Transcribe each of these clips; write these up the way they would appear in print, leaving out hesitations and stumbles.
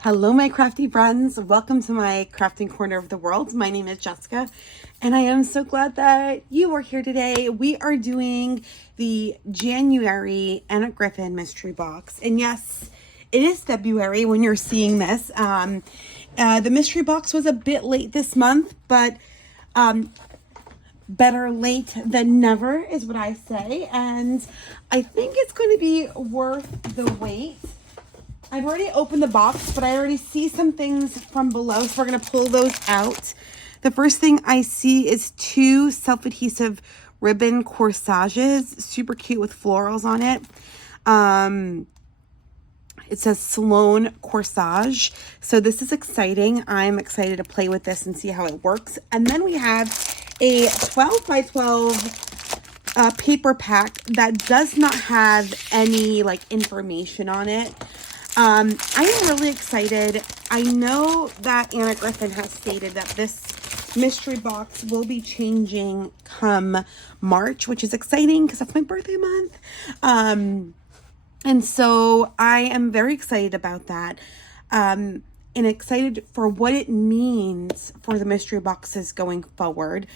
Hello, my crafty friends. Welcome to my crafting corner of the world. My name is Jessica, and I am so glad that you are here today. We are doing the January Anna Griffin mystery box. And yes, it is February when you're seeing this. The mystery box was a bit late this month, but better late than never is what I say. And I think it's going to be worth the wait. I've already opened the box, but I already see some things from below, so we're going to pull those out. The first thing I see is two self-adhesive ribbon corsages, super cute with florals on it. It says Sloan Corsage, so this is exciting. I'm excited to play with this and see how it works. And then we have a 12 by 12 paper pack that does not have any information on it. I am really excited. I know that Anna Griffin has stated that this mystery box will be changing come March, which is exciting because that's my birthday month. And so I am very excited about that. And excited for what it means for the mystery boxes going forward.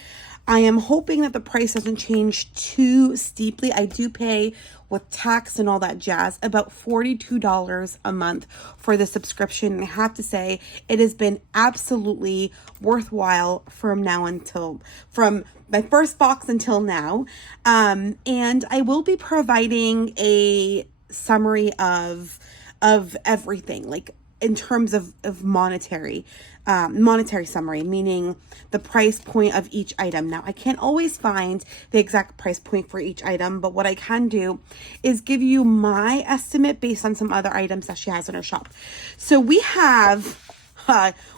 I am hoping that the price doesn't change too steeply. I do pay, with tax and all that jazz, about $42 a month for the subscription. And I have to say, it has been absolutely worthwhile from my first box until now. And I will be providing a summary of everything, in terms of monetary summary, meaning the price point of each item. Now, I can't always find the exact price point for each item, but what I can do is give you my estimate based on some other items that she has in her shop. So we have,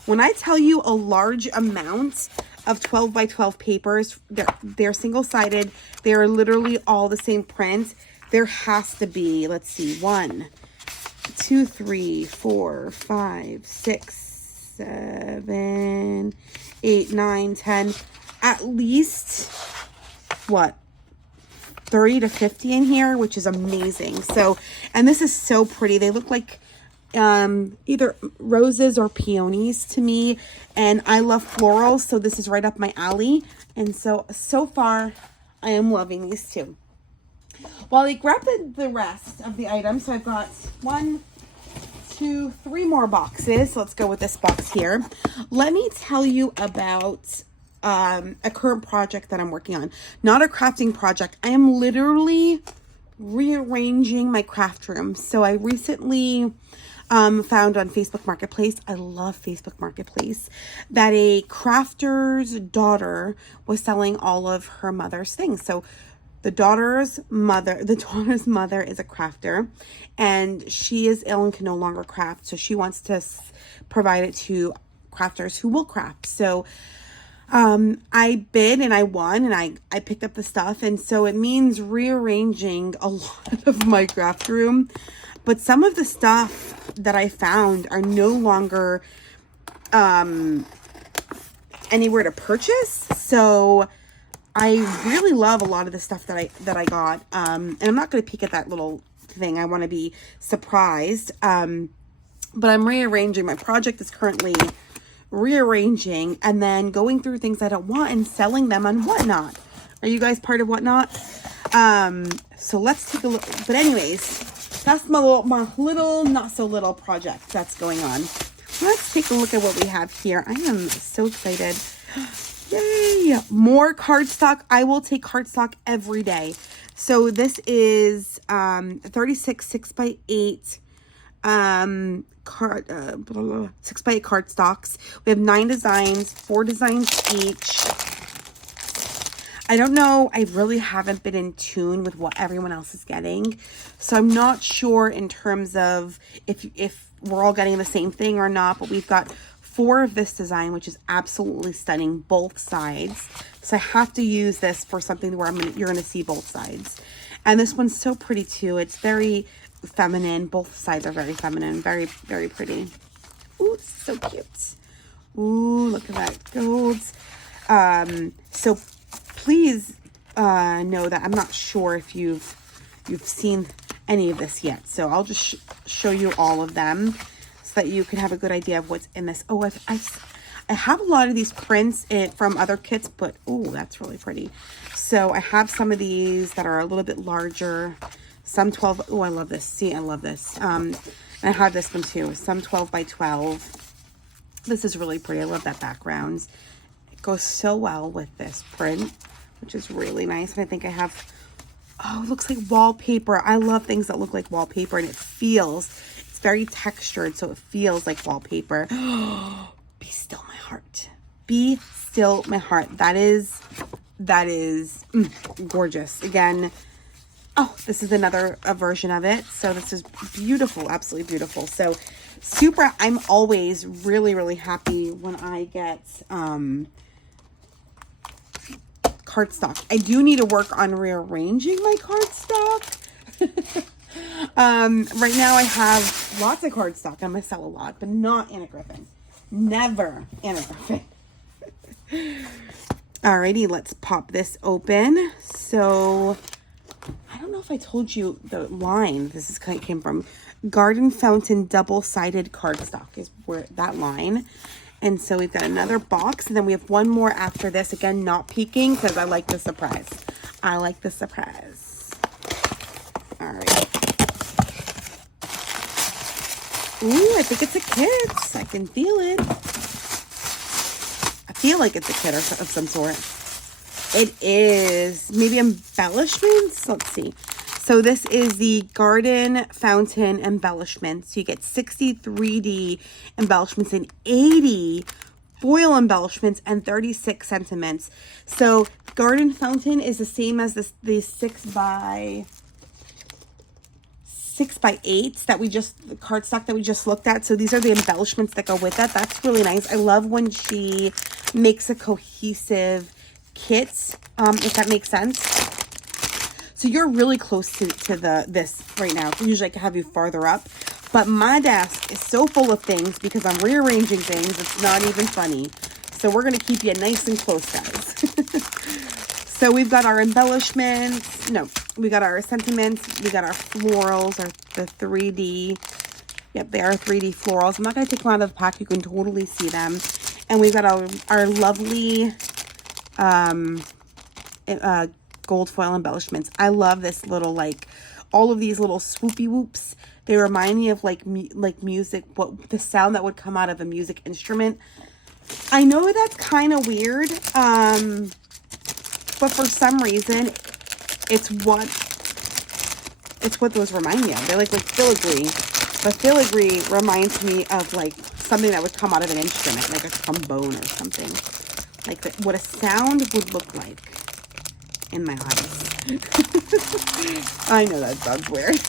when I tell you a large amount of 12 by 12 papers, they're single-sided. They're literally all the same print. There has to be, let's see, 1, 2, 3, 4, 5, 6, 7, 8, 9, 10, at least, 30 to 50 in here, which is amazing. So, and this is so pretty. They look like either roses or peonies to me, and I love florals, so this is right up my alley. And so far, I am loving these two. While I grab the rest of the items, so I've got 1, 2, 3 more boxes. Let's go with this box here. Let me tell you about a current project that I'm working on. Not a crafting project. I am literally rearranging my craft room. So I recently found on Facebook Marketplace, I love Facebook Marketplace, that a crafter's daughter was selling all of her mother's things. So the daughter's mother is a crafter, and she is ill and can no longer craft. So she wants to provide it to crafters who will craft. So I bid and I won, and I picked up the stuff. And so it means rearranging a lot of my craft room. But some of the stuff that I found are no longer anywhere to purchase. So I really love a lot of the stuff that I got, and I'm not going to peek at that little thing. I want to be surprised, but I'm rearranging. My project is currently rearranging and then going through things I don't want and selling them on Whatnot. Are you guys part of Whatnot? So let's take a look. But anyways, that's my little not so little project that's going on. Let's take a look at what we have here. I am so excited. Yay! More cardstock. I will take cardstock every day. So this is 36 6x8 6x8 cardstocks. We have 9 designs, 4 designs each. I don't know. I really haven't been in tune with what everyone else is getting, so I'm not sure in terms of if we're all getting the same thing or not. But we've got 4 of this design, which is absolutely stunning, both sides. So I have to use this for something where you're going to see both sides. And this one's so pretty too. It's very feminine. Both sides are very feminine, very, very pretty. Ooh, so cute. Ooh, look at that gold. So please know that I'm not sure if you've seen any of this yet. So I'll just show you all of them. so that you can have a good idea of what's in this. Oh, I have a lot of these prints from other kits, but oh, that's really pretty. So I have some of these that are a little bit larger. Some 12. Oh, I love this. See, I love this. And I have this one too. Some 12 by 12. This is really pretty. I love that background. It goes so well with this print, which is really nice. And I think I have, oh, it looks like wallpaper. I love things that look like wallpaper, and it's very textured, so it feels like wallpaper. Be still my heart. Be still my heart. That is gorgeous. Again, oh, this is another version of it. So this is beautiful, absolutely beautiful. So I'm always really, really happy when I get cardstock. I do need to work on rearranging my cardstock. Right now I have lots of cardstock. I'm gonna sell a lot, but not Anna Griffin. Never Anna Griffin. Alrighty, let's pop this open. So I don't know if I told you the line this came from. Garden Fountain double-sided cardstock is where that line. And so we've got another box, and then we have one more after this. Again, not peeking because I like the surprise. I like the surprise. All right. Ooh, I think it's a kit. I can feel it. I feel like it's a kit of some sort. It is maybe embellishments. Let's see. So this is the Garden Fountain Embellishments. You get 60 3D embellishments and 80 foil embellishments and 36 sentiments. So Garden Fountain is the same as the 6x8s that the cardstock that we just looked at. So these are the embellishments that go with that. That's really nice. I love when she makes a cohesive kit, if that makes sense. So you're really close to this right now. Usually I can have you farther up, but my desk is so full of things because I'm rearranging things. It's not even funny. So we're going to keep you nice and close, guys. So we've got our embellishments. No, we got our sentiments. We got our florals, the 3D. Yep, they are 3D florals. I'm not going to take them out of the pack. You can totally see them. And we've got our lovely gold foil embellishments. I love this little, like, all of these little swoopy whoops. They remind me of like music, what the sound that would come out of a music instrument. I know that's kind of weird, but for some reason, it's what those remind me of. They're like filigree, but filigree reminds me of like something that would come out of an instrument, like a trombone or something, like what a sound would look like in my eyes. I know that sounds weird.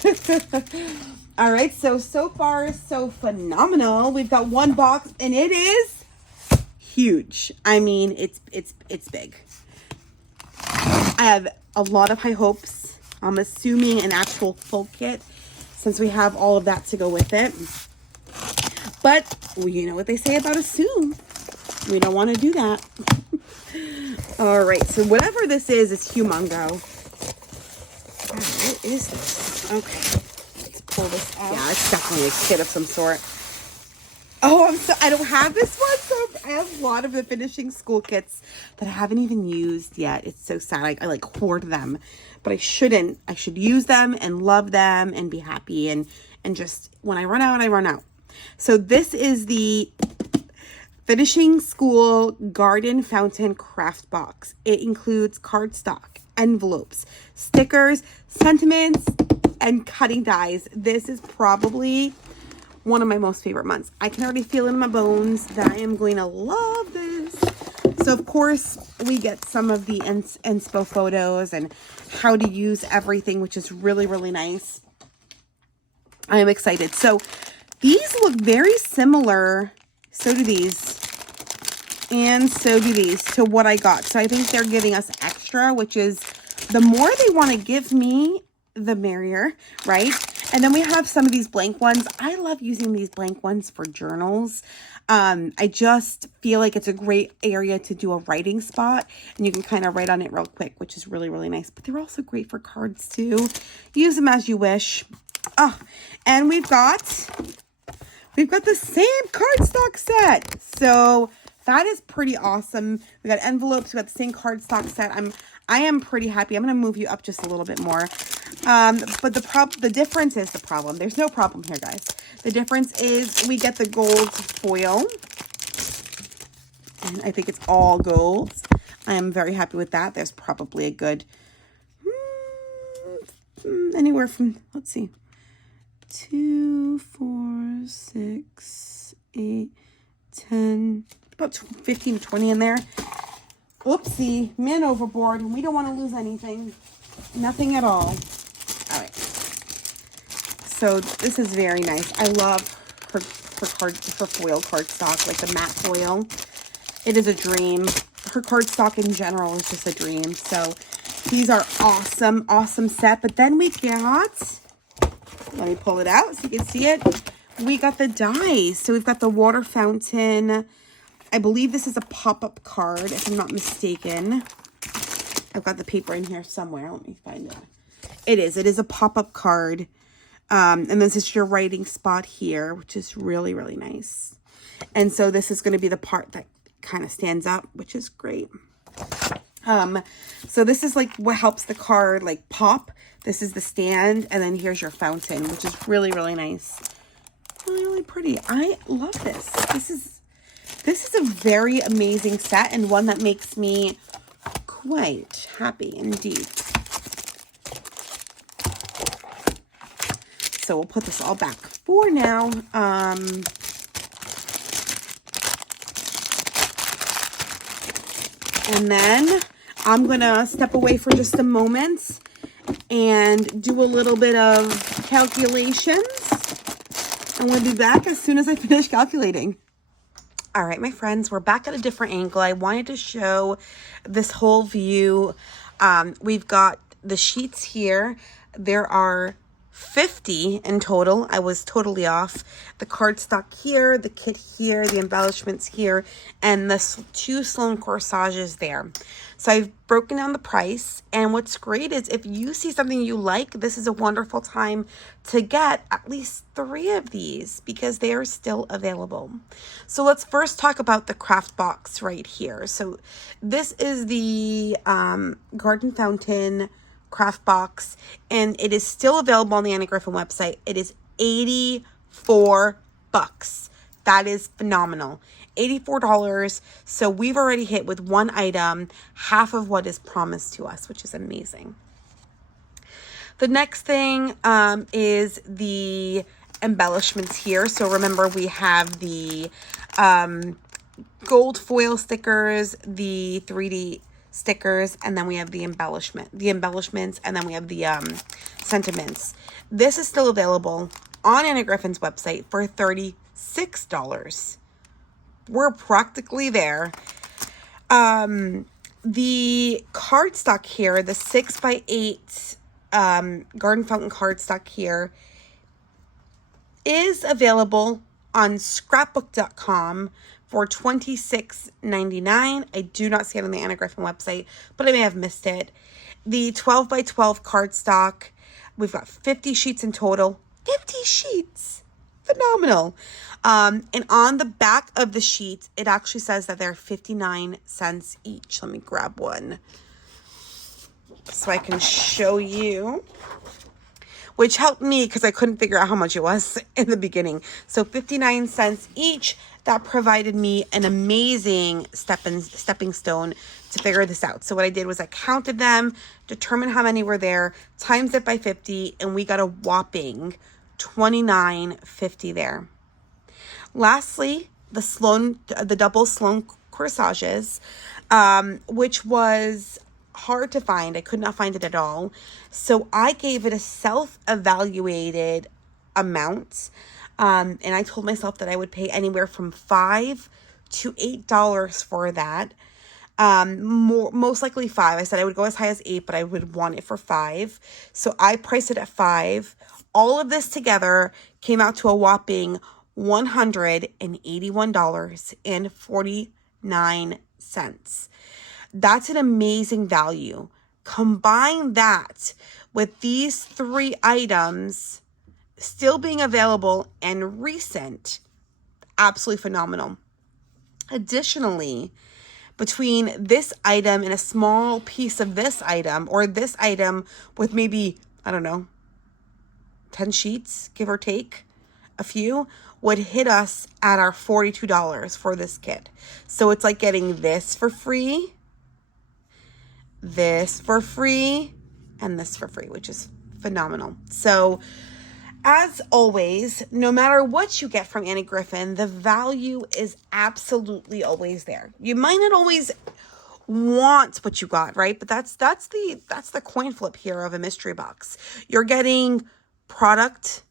All right, so far so phenomenal. We've got one box and it is huge. I mean, it's big. I have a lot of high hopes. I'm assuming an actual full kit since we have all of that to go with it. But you know what they say about assume. We don't want to do that. All right, so whatever this is humongo. Wow, what is this? Okay, let's pull this out. Yeah, it's definitely a kit of some sort. Oh, I don't have this one, so I have a lot of the finishing school kits that I haven't even used yet. It's so sad. I like hoard them, but I shouldn't. I should use them and love them and be happy, and just when I run out, I run out. So this is the Finishing School Garden Fountain Craft Box. It includes cardstock, envelopes, stickers, sentiments, and cutting dies. This is probably one of my most favorite months. I can already feel in my bones that I am going to love this. So of course we get some of the inspo photos and how to use everything, which is really, really nice. I am excited. So these look very similar. So do these. And so do these to what I got. So I think they're giving us extra, which is the more they want to give me, the merrier, right? And then we have some of these blank ones. I love using these blank ones for journals. I just feel like it's a great area to do a writing spot, and you can kind of write on it real quick, which is really, really nice. But they're also great for cards too. Use them as you wish. Oh, and we've got we've got the same cardstock set. So that is pretty awesome. We got envelopes. We got the same cardstock set. I am pretty happy. I'm going to move you up just a little bit more. But the difference is the problem. There's no problem here, guys. The difference is we get the gold foil. And I think it's all gold. I am very happy with that. There's probably a good, anywhere from, let's see, 2, 4, 6, 8, 10, about 15 to 20 in there. Oopsie, man overboard, and we don't want to lose anything. Nothing at all. All right. So this is very nice. I love her foil cardstock, like the matte foil. It is a dream. Her cardstock in general is just a dream. So these are awesome, awesome set. But then we got, let me pull it out so you can see it. We got the dies. So we've got the water fountain. I believe this is a pop-up card, if I'm not mistaken. I've got the paper in here somewhere. Let me find it. It is a pop-up card. And this is your writing spot here, which is really, really nice. And so this is going to be the part that kind of stands up, which is great. So this is like what helps the card like pop. This is the stand, and then here's your fountain, which is really, really nice. Really, really pretty. I love this. This is a very amazing set, and one that makes me quite happy indeed. So we'll put this all back for now. And then I'm going to step away for just a moment and do a little bit of calculations. And we'll be back as soon as I finish calculating. All right, my friends, we're back at a different angle. I wanted to show this whole view. We've got the sheets here. There are 50 in total. I was totally off. The cardstock here, the kit here, the embellishments here, and the 2 Sloan corsages there. So I've broken down the price, and what's great is if you see something you like, this is a wonderful time to get at least 3 of these because they are still available. So let's first talk about the craft box right here. So this is the garden fountain craft box, and it is still available on the Anna Griffin website. It is $84. That is phenomenal. $84. So we've already hit with one item half of what is promised to us, which is amazing. The next thing is the embellishments here. So remember, we have the gold foil stickers, the 3D stickers, and then we have the embellishments, and then we have the sentiments. This is still available on Anna Griffin's website for $36. We're practically there. The cardstock here, the 6x8 garden fountain cardstock here, is available on scrapbook.com for $26.99. I do not see it on the Anna Griffin website, but I may have missed it. The 12x12 cardstock, we've got 50 sheets in total. 50 sheets! Phenomenal. And on the back of the sheet, it actually says that they're 59 cents each. Let me grab one so I can show you, which helped me because I couldn't figure out how much it was in the beginning. So 59 cents each. That provided me an amazing stepping stone to figure this out. So what I did was I counted them, determined how many were there, times it by 50, and we got a whopping $29.50 there. Lastly, the double Sloan corsages, which was hard to find. I could not find it at all. So I gave it a self-evaluated amount. And I told myself that I would pay anywhere from $5 to $8 for that. Most likely $5. I said I would go as high as $8, but I would want it for $5. So I priced it at $5. All of this together came out to a whopping $181.49. That's an amazing value. Combine that with these 3 items, still being available and recent, absolutely phenomenal. Additionally, between this item and a small piece of this item, or this item with maybe, I don't know, 10 sheets, give or take a few, would hit us at our $42 for this kit. So it's like getting this for free, this for free, and this for free, which is phenomenal. So as always, no matter what you get from Annie Griffin, the value is absolutely always there. You might not always want what you got, right? But that's the coin flip here of a mystery box. You're getting product,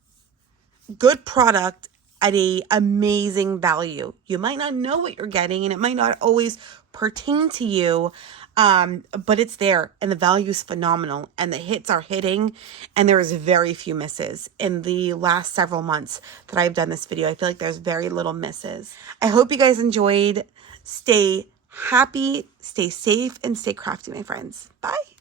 good product at a amazing value. You might not know what you're getting, and it might not always pertain to you, but it's there, and the value is phenomenal, and the hits are hitting, and there is very few misses. In the last several months that I've done this video, I feel like there's very little misses. I hope you guys enjoyed. Stay happy, stay safe, and stay crafty, my friends. Bye.